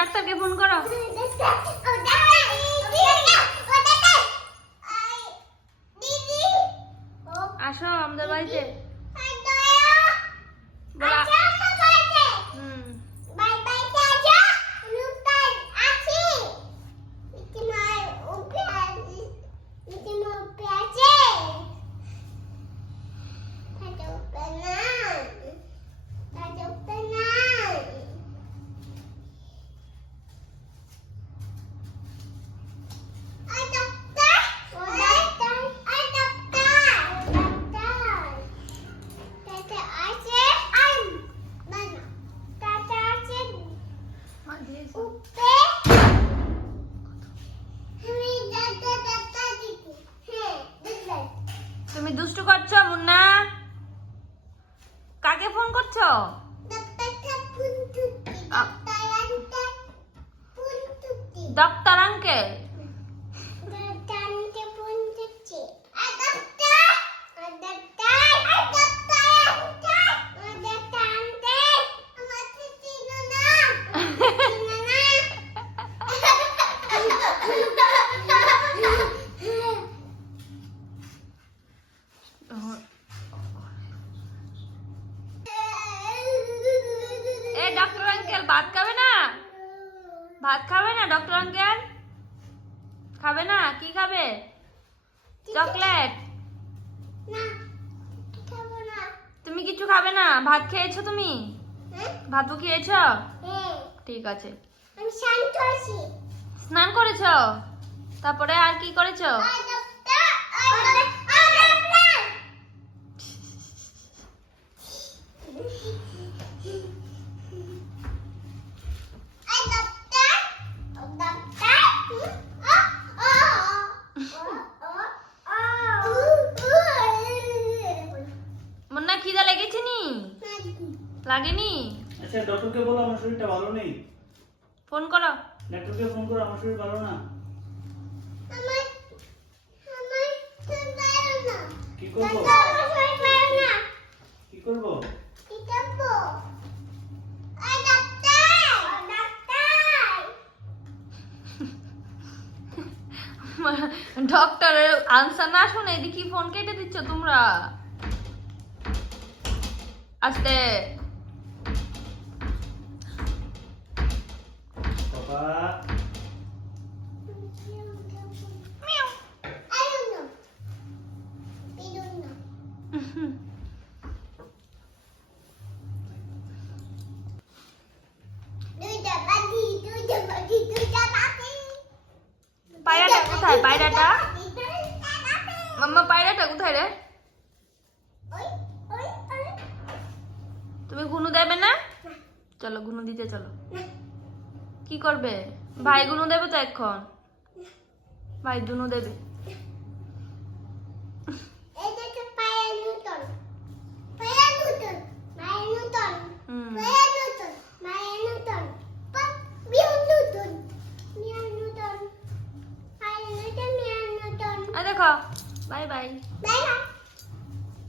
ডাক্তারকে ফোন করো। আসো আমাদের বাড়িতে। তুমি দুষ্টু করছো মুন্না? কাকে ফোন করছো? Doctor uncle. ডক্টর আঙ্কেল ভাত খাবে না? ভাত খাবে না ডক্টর আঙ্কেল? খাবে না? কি খাবে? চকলেট? তুমি কিছু খাবে না? ভাত খেয়েছো তুমি? ভাতও খেয়েছো? ঠিক আছে। স্নান করেছো? তারপরে আর কি করেছো? মুন্না খিদা লেগেছে নি? লাগেনি? আচ্ছা ডক্টরকে বলো আমার শরীরটা ভালো নেই। ফোন করো। ডক্টরকে ফোন করো, আমার শরীর ভালো না। কি করব? কি করব? ডক্টরের আনসার না শুনে এদিকে ফোন কেটে দিচ্ছ তোমরা। আস্তে। বাবা পায়রাটা কোথায়? পায়রাটা মাম্মা, পায়রাটা কোথায় রে? তুমি গুনু দেবে না? চলো গুনু দিতে চলো। কি করবে? ভাই গুনু দেবে তো এখন। ভাই দুনু দেবে। দেখো বাই বাই।